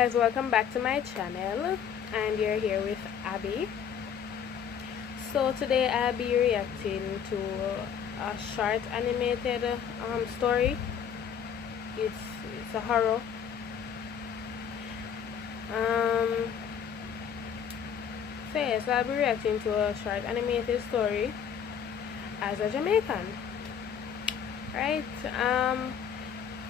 guys, welcome back to my channel, and you're here with Abby. So today I'll be reacting to a short animated story. It's a horror. Um, so yes, I'll be reacting to a short animated story as a Jamaican, right?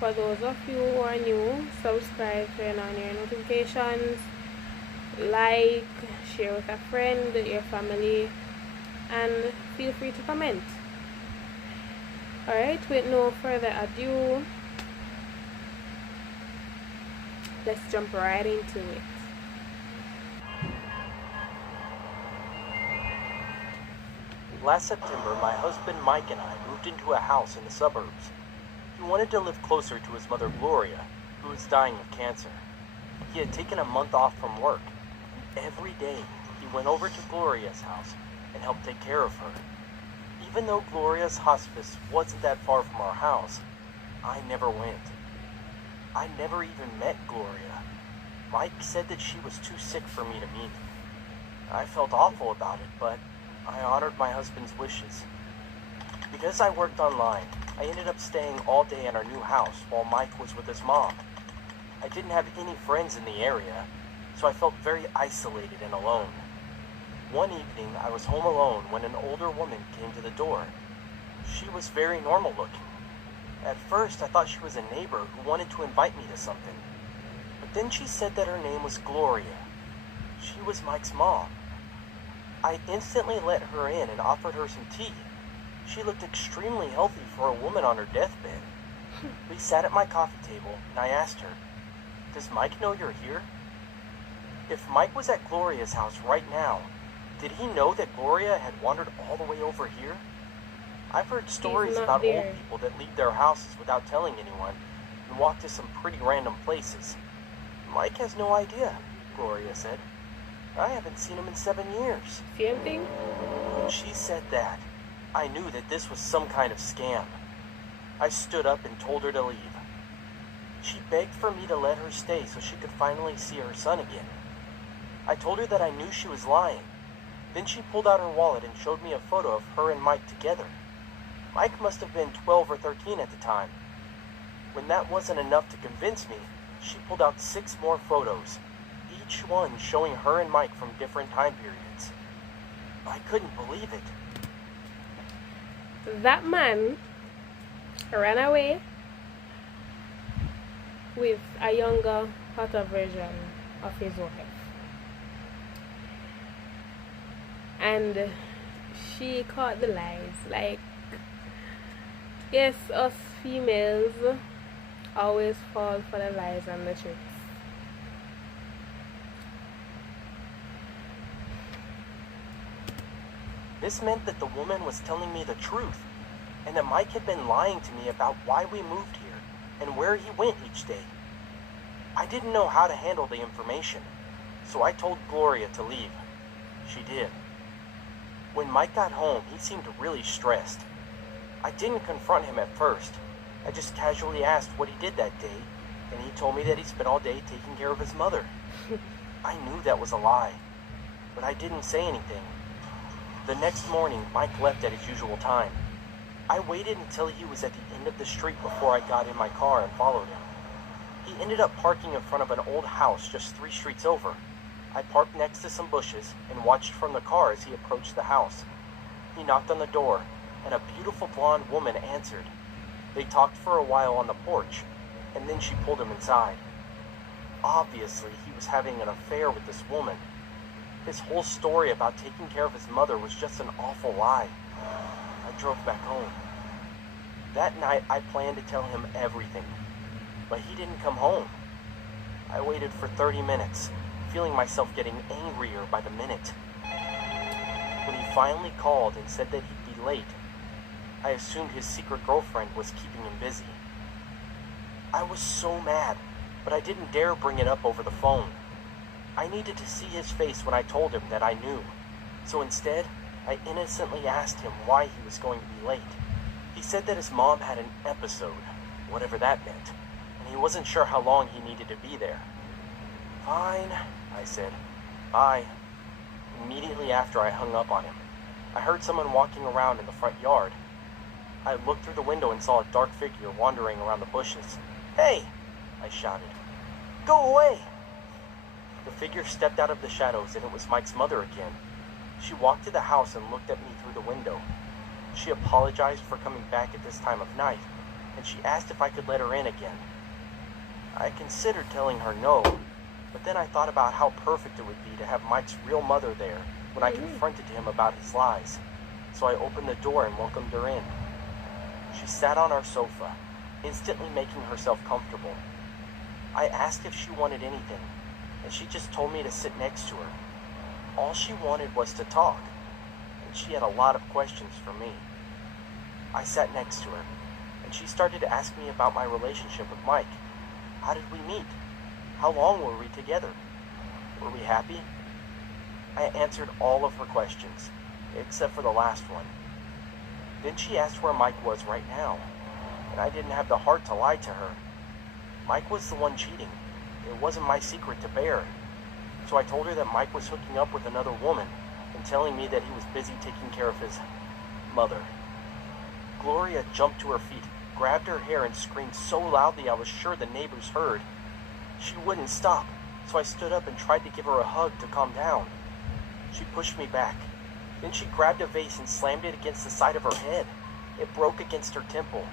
For those of you who are new, subscribe, turn on your notifications, like, share with a friend, your family, and feel free to comment. Alright, with no further ado, let's jump right into it. Last September, my husband Mike and I moved into a house in the suburbs. He wanted to live closer to his mother Gloria, who was dying of cancer. He had taken a month off from work, and every day he went over to Gloria's house and helped take care of her. Even though Gloria's hospice wasn't that far from our house, I never went. I never even met Gloria. Mike said that she was too sick for me to meet. I felt awful about it, but I honored my husband's wishes. Because I worked online, I ended up staying all day in our new house while Mike was with his mom. I didn't have any friends in the area, so I felt very isolated and alone. One evening, I was home alone when an older woman came to the door. She was very normal looking. At first, I thought she was a neighbor who wanted to invite me to something. But then she said that her name was Gloria. She was Mike's mom. I instantly let her in and offered her some tea. She looked extremely healthy for a woman on her deathbed. We sat at my coffee table, and I asked her, "Does Mike know you're here?" If Mike was at Gloria's house right now, did he know that Gloria had wandered all the way over here? I've heard stories about old people that leave their houses without telling anyone and walk to some pretty random places. Mike has no idea, Gloria said. I haven't seen him in 7 years. Same thing? When she said that, I knew that this was some kind of scam. I stood up and told her to leave. She begged for me to let her stay so she could finally see her son again. I told her that I knew she was lying. Then she pulled out her wallet and showed me a photo of her and Mike together. Mike must have been 12 or 13 at the time. When that wasn't enough to convince me, she pulled out 6 more photos, each one showing her and Mike from different time periods. I couldn't believe it. That man ran away with a younger, hotter version of his wife. And she caught the lies. Like, yes, us females always fall for the lies and the tricks. This meant that the woman was telling me the truth, and that Mike had been lying to me about why we moved here and where he went each day. I didn't know how to handle the information, so I told Gloria to leave. She did. When Mike got home, he seemed really stressed. I didn't confront him at first. I just casually asked what he did that day, and he told me that he spent all day taking care of his mother. I knew that was a lie, but I didn't say anything. The next morning, Mike left at his usual time. I waited until he was at the end of the street before I got in my car and followed him. He ended up parking in front of an old house just 3 streets over. I parked next to some bushes and watched from the car as he approached the house. He knocked on the door, and a beautiful blonde woman answered. They talked for a while on the porch, and then she pulled him inside. Obviously, he was having an affair with this woman. His whole story about taking care of his mother was just an awful lie. I drove back home. That night, I planned to tell him everything, but he didn't come home. I waited for 30 minutes, feeling myself getting angrier by the minute. When he finally called and said that he'd be late, I assumed his secret girlfriend was keeping him busy. I was so mad, but I didn't dare bring it up over the phone. I needed to see his face when I told him that I knew, so instead, I innocently asked him why he was going to be late. He said that his mom had an episode, whatever that meant, and he wasn't sure how long he needed to be there. Fine, I said. Bye. Immediately after I hung up on him, I heard someone walking around in the front yard. I looked through the window and saw a dark figure wandering around the bushes. "Hey!" I shouted. "Go away!" The figure stepped out of the shadows, and it was Mike's mother again. She walked to the house and looked at me through the window. She apologized for coming back at this time of night, and she asked if I could let her in again. I considered telling her no, but then I thought about how perfect it would be to have Mike's real mother there when I confronted him about his lies. So I opened the door and welcomed her in. She sat on our sofa, instantly making herself comfortable. I asked if she wanted anything, and she just told me to sit next to her. All she wanted was to talk, and she had a lot of questions for me. I sat next to her, and she started to ask me about my relationship with Mike. How did we meet? How long were we together? Were we happy? I answered all of her questions, except for the last one. Then she asked where Mike was right now, and I didn't have the heart to lie to her. Mike was the one cheating. It wasn't my secret to bear. So I told her that Mike was hooking up with another woman and telling me that he was busy taking care of his mother. Gloria jumped to her feet, grabbed her hair, and screamed so loudly I was sure the neighbors heard. She wouldn't stop, so I stood up and tried to give her a hug to calm down. She pushed me back. Then she grabbed a vase and slammed it against the side of her head. It broke against her temple.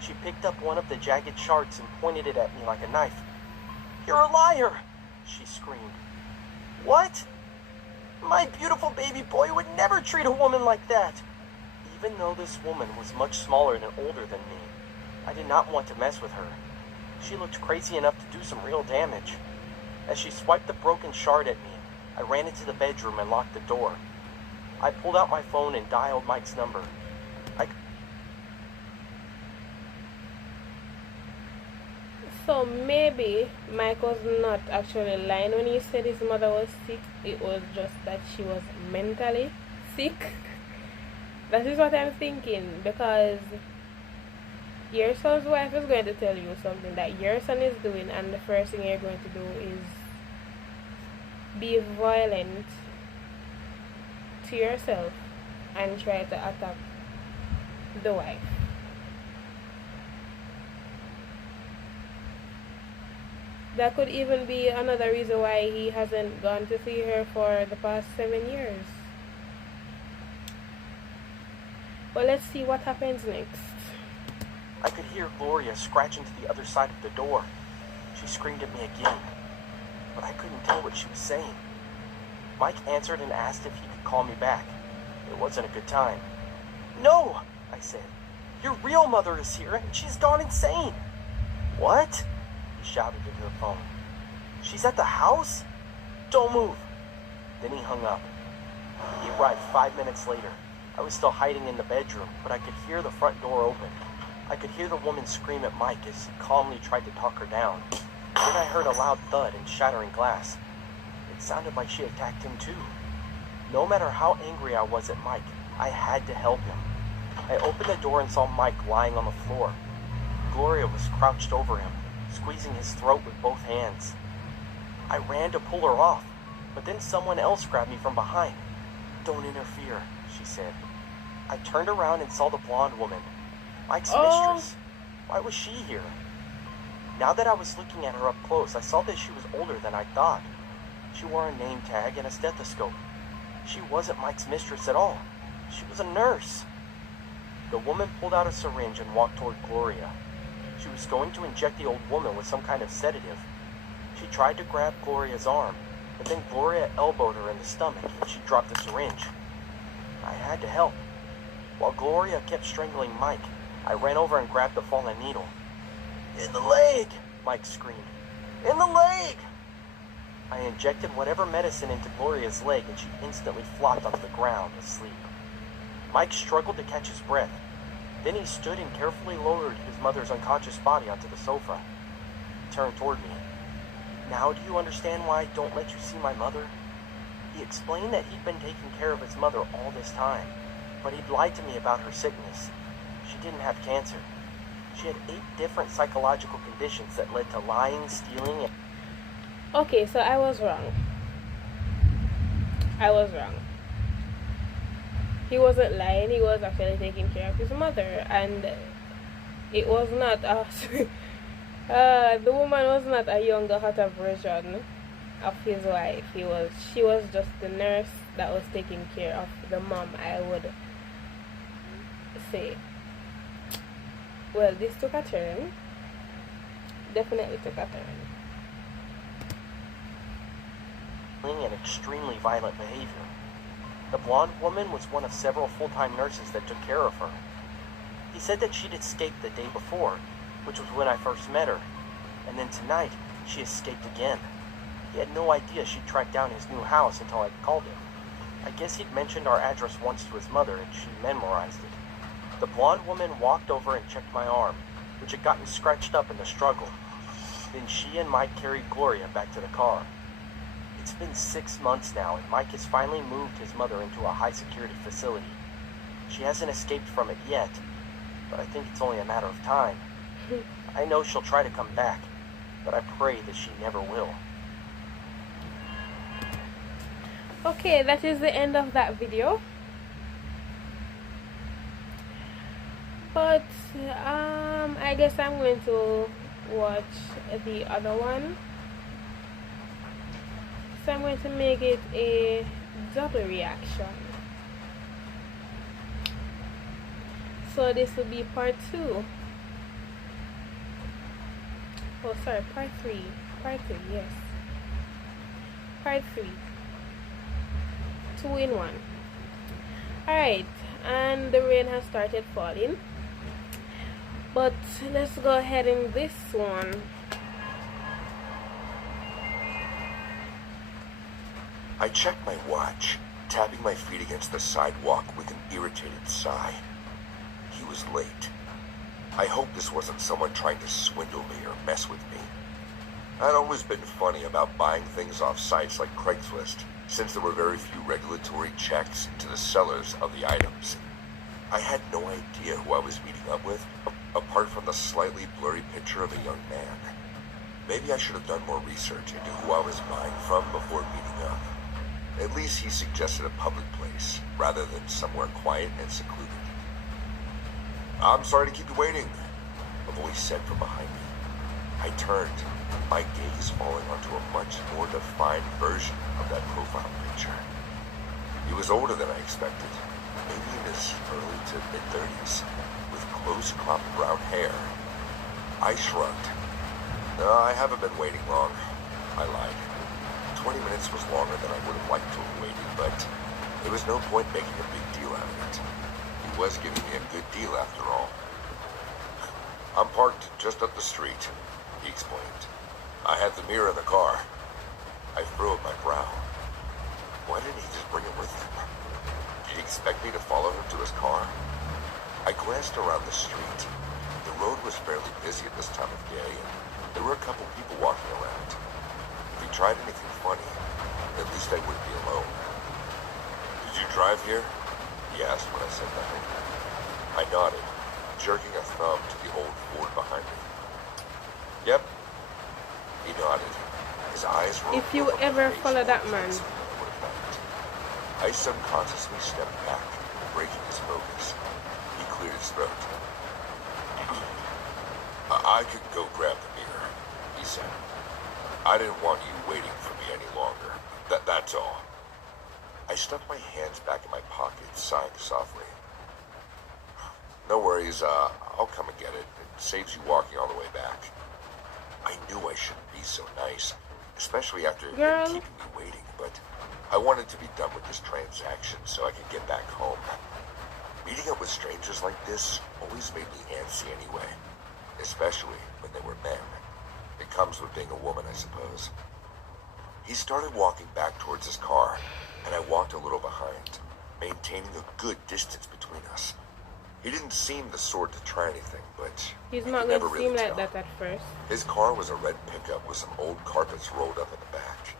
She picked up one of the jagged shards and pointed it at me like a knife. "You're a liar!" she screamed. "What? My beautiful baby boy would never treat a woman like that!" Even though this woman was much smaller and older than me, I did not want to mess with her. She looked crazy enough to do some real damage. As she swiped the broken shard at me, I ran into the bedroom and locked the door. I pulled out my phone and dialed Mike's number. So maybe Mike was not actually lying when he said his mother was sick. It was just that she was mentally sick. That is what I'm thinking, because your son's wife is going to tell you something that your son is doing, and the first thing you're going to do is be violent to yourself and try to attack the wife. That could even be another reason why he hasn't gone to see her for the past 7 years. But let's see what happens next. I could hear Gloria scratching to the other side of the door. She screamed at me again, but I couldn't tell what she was saying. Mike answered and asked if he could call me back. It wasn't a good time. "No," I said. "Your real mother is here, and she's gone insane." "What?" he shouted into the phone. "She's at the house? Don't move." Then he hung up. He arrived 5 minutes later. I was still hiding in the bedroom, but I could hear the front door open. I could hear the woman scream at Mike as he calmly tried to talk her down. Then I heard a loud thud and shattering glass. It sounded like she attacked him too. No matter how angry I was at Mike, I had to help him. I opened the door and saw Mike lying on the floor. Gloria was crouched over him, squeezing his throat with both hands. I ran to pull her off, but then someone else grabbed me from behind. "Don't interfere," she said. I turned around and saw the blonde woman, Mike's mistress. Why was she here? Now that I was looking at her up close, I saw that she was older than I thought. She wore a name tag and a stethoscope. She wasn't Mike's mistress at all. She was a nurse. The woman pulled out a syringe and walked toward Gloria. She was going to inject the old woman with some kind of sedative. She tried to grab Gloria's arm, but then Gloria elbowed her in the stomach and she dropped the syringe. I had to help. While Gloria kept strangling Mike, I ran over and grabbed the fallen needle. "In the leg!" Mike screamed. "In the leg!" I injected whatever medicine into Gloria's leg and she instantly flopped onto the ground, asleep. Mike struggled to catch his breath. Then he stood and carefully lowered his mother's unconscious body onto the sofa. He turned toward me. "Now do you understand why I don't let you see my mother?" He explained that he'd been taking care of his mother all this time, but he'd lied to me about her sickness. She didn't have cancer. She had 8 different psychological conditions that led to lying, stealing, and... Okay, so I was wrong. I was wrong. He wasn't lying. He was actually taking care of his mother, and it was not us. The woman was not a younger, hotter version of his wife. She was just the nurse that was taking care of the mom, I would say. Well, this took a turn. Definitely took a turn. And extremely violent behavior. The blonde woman was one of several full-time nurses that took care of her. He said that she'd escaped the day before, which was when I first met her, and then tonight, she escaped again. He had no idea she'd tracked down his new house until I called him. I guess he'd mentioned our address once to his mother, and she memorized it. The blonde woman walked over and checked my arm, which had gotten scratched up in the struggle. Then she and Mike carried Gloria back to the car. It's been 6 months now, and Mike has finally moved his mother into a high-security facility. She hasn't escaped from it yet, but I think it's only a matter of time. I know she'll try to come back, but I pray that she never will. Okay, that is the end of that video. But I guess I'm going to watch the other one. So I'm going to make it a double reaction. So this will be part 2. Oh, sorry, part 3. Part 3, yes. Part 3. 2 in 1. Alright, and the rain has started falling. But let's go ahead in this one. I checked my watch, tapping my feet against the sidewalk with an irritated sigh. He was late. I hope this wasn't someone trying to swindle me or mess with me. I'd always been funny about buying things off sites like Craigslist, since there were very few regulatory checks into the sellers of the items. I had no idea who I was meeting up with, apart from the slightly blurry picture of a young man. Maybe I should have done more research into who I was buying from before meeting up. At least he suggested a public place, rather than somewhere quiet and secluded. "I'm sorry to keep you waiting," a voice said from behind me. I turned, my gaze falling onto a much more defined version of that profile picture. He was older than I expected, maybe in his early to mid-30s, with close-cropped brown hair. I shrugged. "No, I haven't been waiting long," I lied. 20 minutes was longer than I would have liked to have waited, but there was no point making a big deal out of it. He was giving me a good deal after all. "I'm parked just up the street," he explained. "I had the mirror in the car." I furrowed my brow. Why didn't he just bring it with him? Did he expect me to follow him to his car? I glanced around the street. The road was fairly busy at this time of day, and there were a couple people walking around. If he tried anything funny, at least I wouldn't be alone. "Did you drive here?" he asked when I said nothing. I nodded, jerking a thumb to the old Ford behind me. "Yep." He nodded. His eyes were If you over my ever face follow more that man. intensely than I would have liked. I subconsciously stepped back, breaking his focus. He cleared his throat. I could go grab the mirror," he said. "I didn't want you waiting for me any longer. That's all." I stuffed my hands back in my pockets, sighing softly. "No worries, I'll come and get it. It saves you walking all the way back." I knew I shouldn't be so nice, especially after him Girl. keeping me waiting, but I wanted to be done with this transaction so I could get back home. Meeting up with strangers like this always made me antsy anyway, especially when they were men. It comes with being a woman, I suppose. He started walking back towards his car, and I walked a little behind, maintaining a good distance between us. He didn't seem the sort to try anything, but He's I not could going never to really seem like tell. that at first. His car was a red pickup with some old carpets rolled up in the back.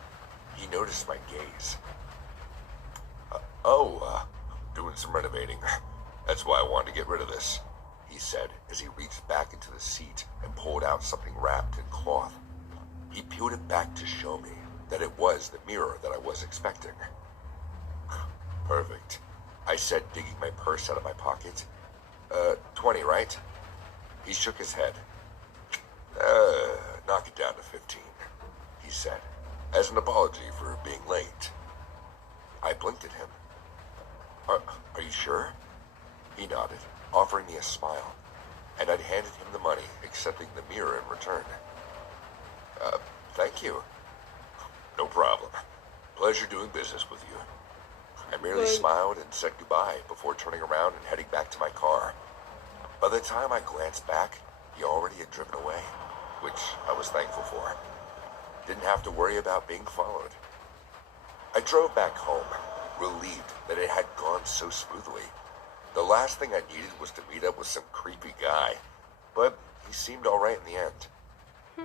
He noticed my gaze. Doing some renovating. That's why I wanted to get rid of this," he said as he reached back into the seat and pulled out something wrapped in cloth. He peeled it back to show me that it was the mirror that I was expecting. Perfect, I said, digging my purse out of my pocket. 20, right? He shook his head. Knock it down to 15, he said, as an apology for being late. I blinked at him. Are you sure? He nodded, offering me a smile, and I'd handed him the money, accepting the mirror in return. Thank you. No problem. Pleasure doing business with you. I merely smiled and said goodbye before turning around and heading back to my car. By the time I glanced back, he already had driven away, which I was thankful for. Didn't have to worry about being followed. I drove back home, relieved that it had gone so smoothly. The last thing I needed was to meet up with some creepy guy, but he seemed alright in the end.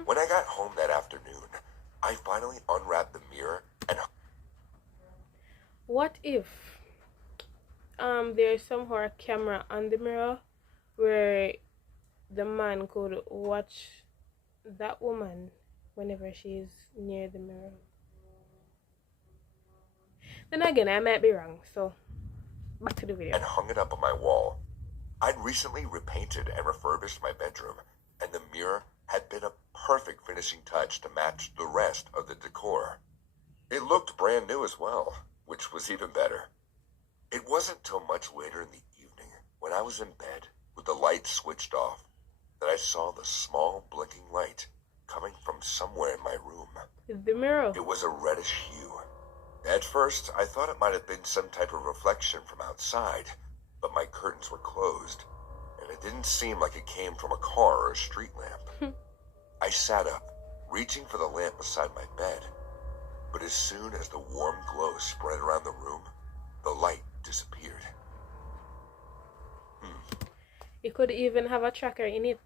When I got home that afternoon, I finally unwrapped the mirror and... What if there's somehow a camera on the mirror where the man could watch that woman whenever she's near the mirror? Then again, I might be wrong, so back to the video. And hung it up on my wall. I'd recently repainted and refurbished my bedroom, and the mirror had been a perfect finishing touch to match the rest of the decor. It looked brand new as well, which was even better. It wasn't till much later in the evening, when I was in bed with the lights switched off, that I saw the small blinking light coming from somewhere in my room. The mirror. It was a reddish hue. At first, I thought it might have been some type of reflection from outside, but my curtains were closed, and it didn't seem like it came from a car or a street lamp. I sat up, reaching for the lamp beside my bed, but as soon as the warm glow spread around the room, the light disappeared. It could even have a tracker in it,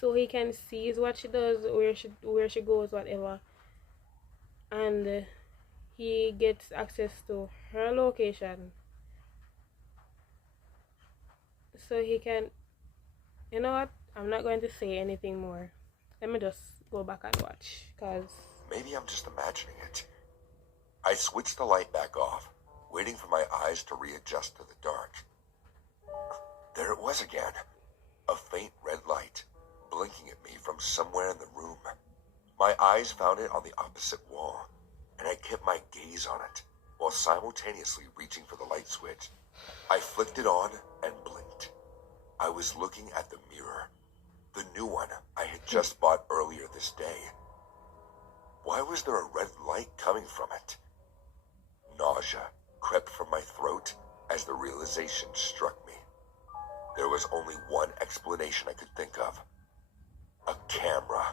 so he can see what she does, where she goes, whatever, and he gets access to her location, so he can... You know what? I'm not going to say anything more. Let me just go back and watch, cause maybe I'm just imagining it. I switched the light back off, waiting for my eyes to readjust to the dark. There it was again, a faint red light, blinking at me from somewhere in the room. My eyes found it on the opposite wall, and I kept my gaze on it, while simultaneously reaching for the light switch. I flicked it on and blinked. I was looking at the mirror, the new one I had just bought earlier this day. Why was there a red light coming from it? Nausea crept from my throat as the realization struck me. There was only one explanation I could think of. A camera.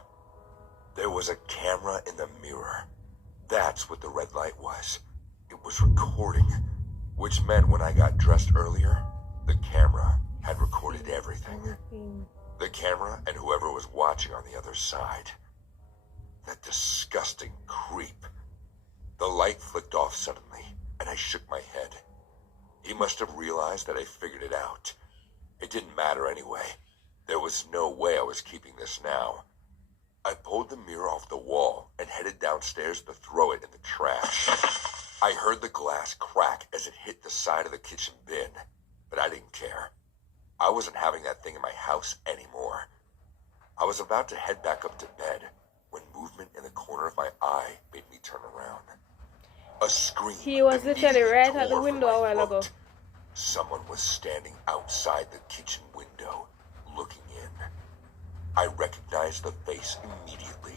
There was a camera in the mirror. That's what the red light was. It was recording, which meant when I got dressed earlier, the camera had recorded everything. The camera and whoever was watching on the other side. That disgusting creep. The light flicked off suddenly, and I shook my head. He must have realized that I figured it out. It didn't matter anyway. There was no way I was keeping this now. I pulled the mirror off the wall and headed downstairs to throw it in the trash. I heard the glass crack as it hit the side of the kitchen bin, but I didn't care. I wasn't having that thing in my house anymore. I was about to head back up to bed when movement in the corner of my eye made me turn around. A scream. He was literally right at the tore window from a my while ago. throat. Someone was standing outside the kitchen window, looking in. I recognized the face immediately.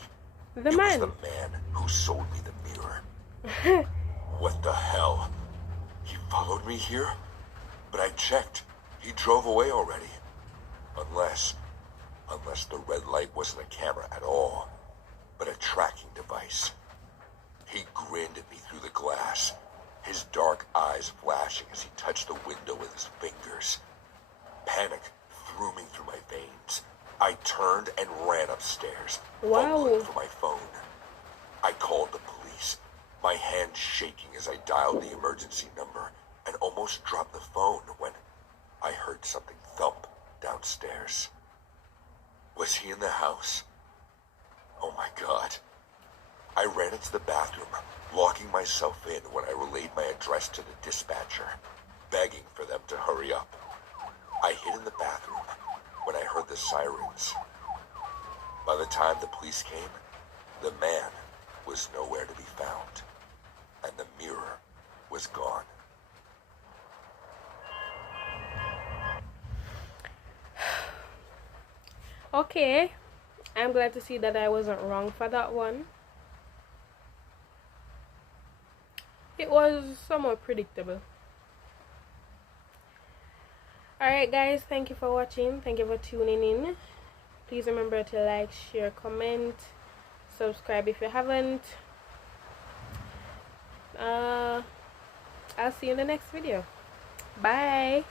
The It man. was the man who sold me the mirror. What the hell? He followed me here? But I checked. He drove away already. Unless the red light wasn't a camera at all, but a tracking device. He grinned at me through the glass, his dark eyes flashing as he touched the window with his fingers. Panic threw me through my veins. I turned and ran upstairs, fumbling for my phone. I called the police, my hand shaking as I dialed the emergency number, and almost dropped the phone when I heard something thump downstairs. Was he in the house? Oh my God. I ran into the bathroom, locking myself in when I relayed my address to the dispatcher, begging for them to hurry up. I hid in the bathroom when I heard the sirens. By the time the police came, the man was nowhere to be found, and the mirror was gone. Okay, I'm glad to see that I wasn't wrong for that one. It was somewhat predictable. Alright guys, thank you for watching. Thank you for tuning in. Please remember to like, share, comment, subscribe if you haven't. I'll see you in the next video. Bye.